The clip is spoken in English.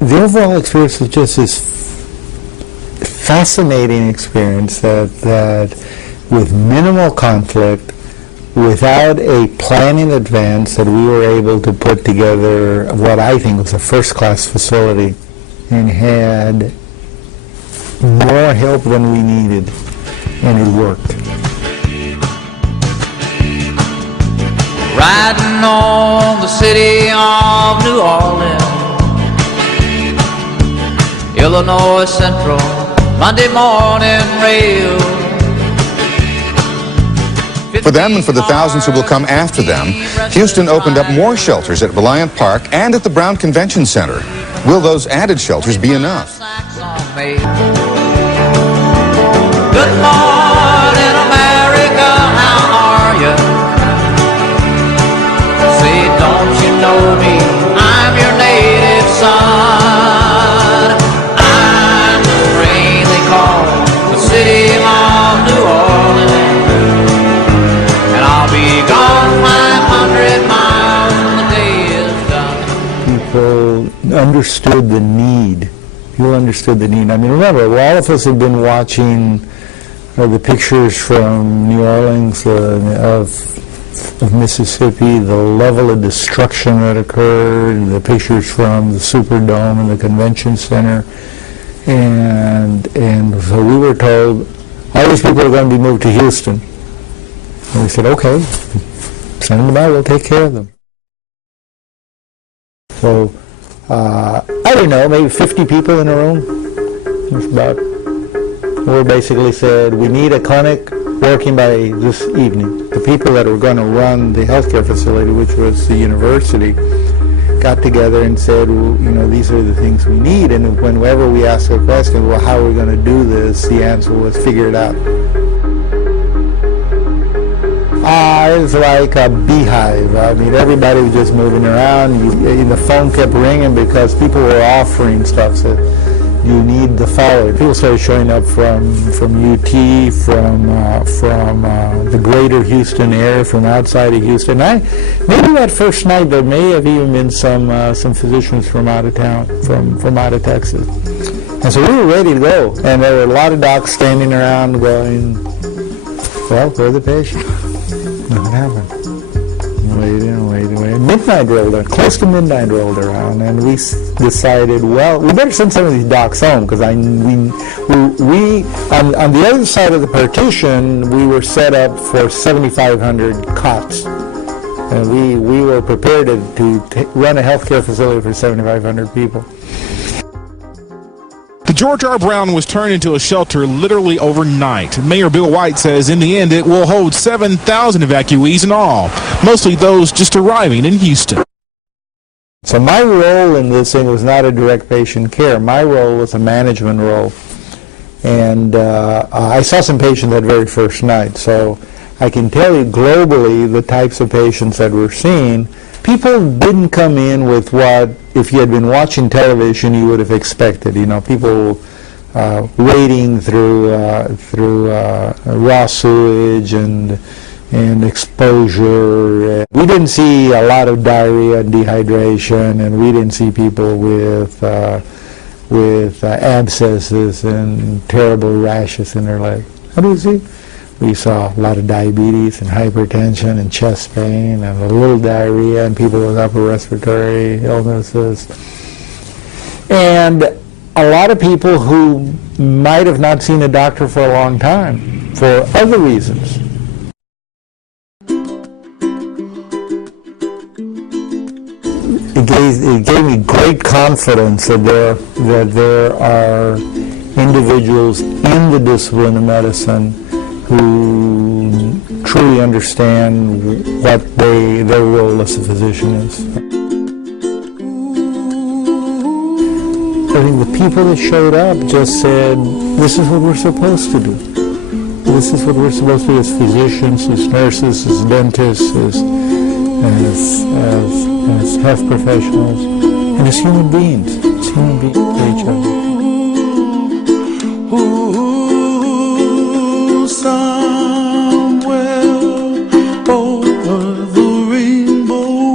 the overall experience was just this fascinating experience that with minimal conflict, without a plan in advance, that we were able to put together what I think was a first-class facility and had more help than we needed, and it worked. Riding on the city of New Orleans, Illinois Central, Monday morning rail. For them and for the thousands who will come after them, Houston opened up more shelters at Reliant Park and at the Brown Convention Center. Will those added shelters be enough? Good morning, America, how are you? Say, don't you know me? I'm your native son. I'm the rain they call the city of New Orleans, and I'll be gone 500 miles when the day is done. People understood the need. People understood the need. I mean, remember, all of us have been watching the pictures from New Orleans of Mississippi, the level of destruction that occurred, the pictures from the Superdome and the Convention Center, and so we were told all these people are going to be moved to Houston. And we said, okay, send them out, we'll take care of them. So, I don't know, maybe 50 people in a room. It's about, we basically said, we need a clinic working by this evening. The people that were going to run the healthcare facility, which was the university, got together and said, well, you know, these are the things we need. And whenever we asked a question, well, how are we going to do this? The answer was, figure it out. It was like a beehive. I mean, everybody was just moving around. The phone kept ringing because people were offering stuff. So you need the following. People started showing up from UT, from the greater Houston area, from outside of Houston. Maybe that first night there may have even been some physicians from out of town, from out of Texas. And so we were ready to go. And there were a lot of docs standing around going, well, where are the patients? Nothing happened. Waiting. Midnight rolled around, close to midnight rolled around, and we decided, well, we better send some of these docs home, because we on the other side of the partition, we were set up for 7,500 cots. And we were prepared to run a healthcare facility for 7,500 people. The George R. Brown was turned into a shelter literally overnight. Mayor Bill White says in the end it will hold 7,000 evacuees in all, mostly those just arriving in Houston. So my role in this thing was not a direct patient care. My role was a management role. And I saw some patients that very first night. So I can tell you globally the types of patients that we're seeing. People didn't come in with what, if you had been watching television, you would have expected. You know, people wading through raw sewage and exposure. We didn't see a lot of diarrhea and dehydration, and we didn't see people with abscesses and terrible rashes in their leg. What do we see? We saw a lot of diabetes and hypertension and chest pain and a little diarrhea and people with upper respiratory illnesses. And a lot of people who might have not seen a doctor for a long time for other reasons. It gave me great confidence that there are individuals in the discipline of medicine who truly understand what their role as a physician is. I think the people that showed up just said, this is what we're supposed to do. This is what we're supposed to do as physicians, as nurses, as dentists, as health professionals, and as human beings. As human beings to each other. Somewhere over the rainbow,